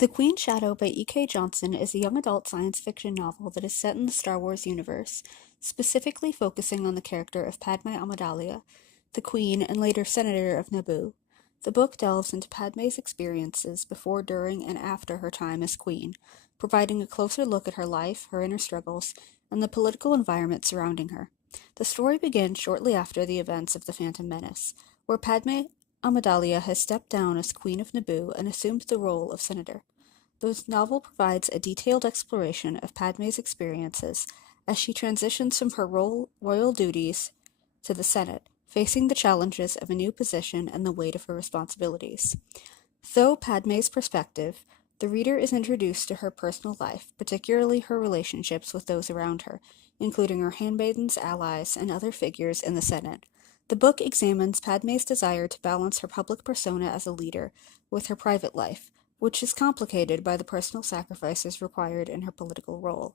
The Queen's Shadow by E.K. Johnston is a young adult science fiction novel that is set in the Star Wars universe, specifically focusing on the character of Padme Amidala, the Queen and later Senator of Naboo. The book delves into Padme's experiences before, during, and after her time as Queen, providing a closer look at her life, her inner struggles, and the political environment surrounding her. The story begins shortly after the events of The Phantom Menace, where Padme Amidala has stepped down as Queen of Naboo and assumed the role of Senator. The novel provides a detailed exploration of Padme's experiences as she transitions from her royal duties to the Senate, facing the challenges of a new position and the weight of her responsibilities. Through Padme's perspective, the reader is introduced to her personal life, particularly her relationships with those around her, including her handmaidens, allies, and other figures in the Senate. The book examines Padme's desire to balance her public persona as a leader with her private life, which is complicated by the personal sacrifices required in her political role.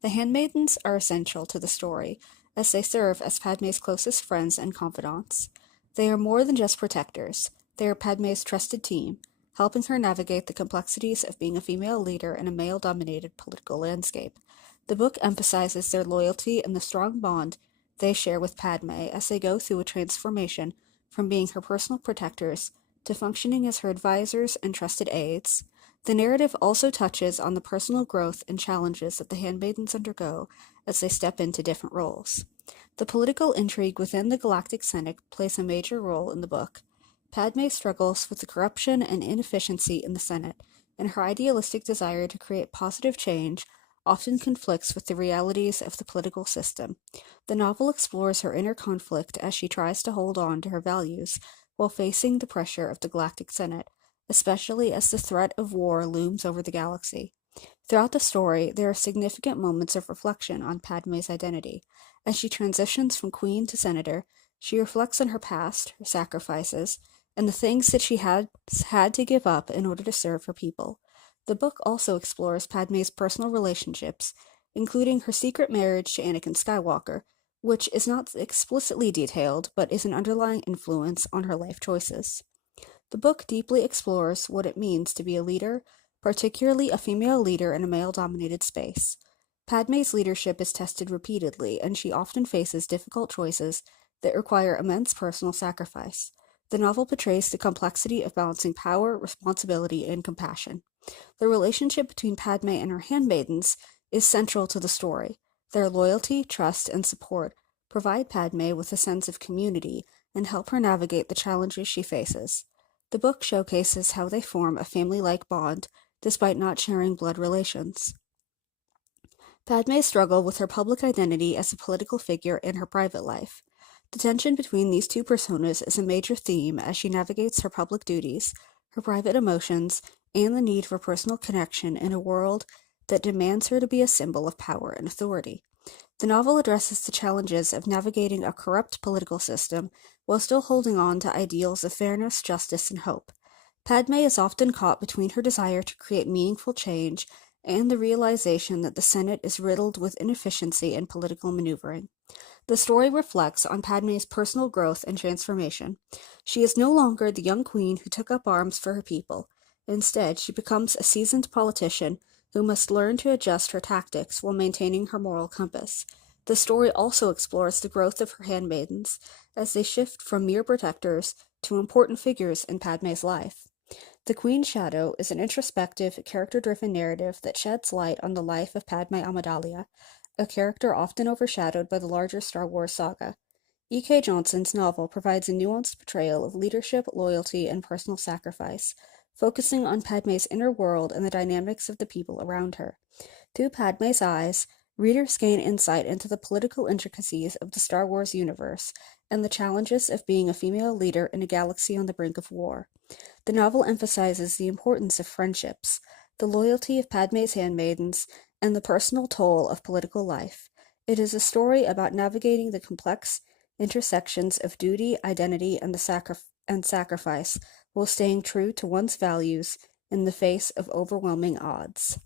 The handmaidens are essential to the story, as they serve as Padme's closest friends and confidants. They are more than just protectors, they are Padme's trusted team, helping her navigate the complexities of being a female leader in a male-dominated political landscape. The book emphasizes their loyalty and the strong bond they share with Padme as they go through a transformation from being her personal protectors to functioning as her advisors and trusted aides. The narrative also touches on the personal growth and challenges that the handmaidens undergo as they step into different roles. The political intrigue within the Galactic Senate plays a major role in the book. Padme struggles with the corruption and inefficiency in the Senate, and her idealistic desire to create positive change often conflicts with the realities of the political system. The novel explores her inner conflict as she tries to hold on to her values while facing the pressure of the Galactic Senate, especially as the threat of war looms over the galaxy. Throughout the story, there are significant moments of reflection on Padme's identity. As she transitions from Queen to Senator, she reflects on her past, her sacrifices, and the things that she has had to give up in order to serve her people. The book also explores Padme's personal relationships, including her secret marriage to Anakin Skywalker, which is not explicitly detailed but is an underlying influence on her life choices. The book deeply explores what it means to be a leader, particularly a female leader in a male-dominated space. Padme's leadership is tested repeatedly, and she often faces difficult choices that require immense personal sacrifice. The novel portrays the complexity of balancing power, responsibility, and compassion. The relationship between Padme and her handmaidens is central to the story. Their loyalty, trust, and support provide Padme with a sense of community and help her navigate the challenges she faces. The book showcases how they form a family-like bond despite not sharing blood relations. Padme's struggle with her public identity as a political figure in her private life. The tension between these two personas is a major theme as she navigates her public duties, her private emotions, and the need for personal connection in a world that demands her to be a symbol of power and authority. The novel addresses the challenges of navigating a corrupt political system while still holding on to ideals of fairness, justice, and hope. Padme is often caught between her desire to create meaningful change and the realization that the Senate is riddled with inefficiency and political maneuvering. The story reflects on Padme's personal growth and transformation. She is no longer the young queen who took up arms for her people. Instead, she becomes a seasoned politician who must learn to adjust her tactics while maintaining her moral compass. The story also explores the growth of her handmaidens as they shift from mere protectors to important figures in Padme's life. The Queen's Shadow is an introspective, character-driven narrative that sheds light on the life of Padme Amidala, a character often overshadowed by the larger Star Wars saga. E.K. Johnston's novel provides a nuanced portrayal of leadership, loyalty, and personal sacrifice, focusing on Padme's inner world and the dynamics of the people around her. Through Padme's eyes, readers gain insight into the political intricacies of the Star Wars universe and the challenges of being a female leader in a galaxy on the brink of war. The novel emphasizes the importance of friendships, the loyalty of Padme's handmaidens, and the personal toll of political life. It is a story about navigating the complex intersections of duty, identity, and sacrifice while staying true to one's values in the face of overwhelming odds.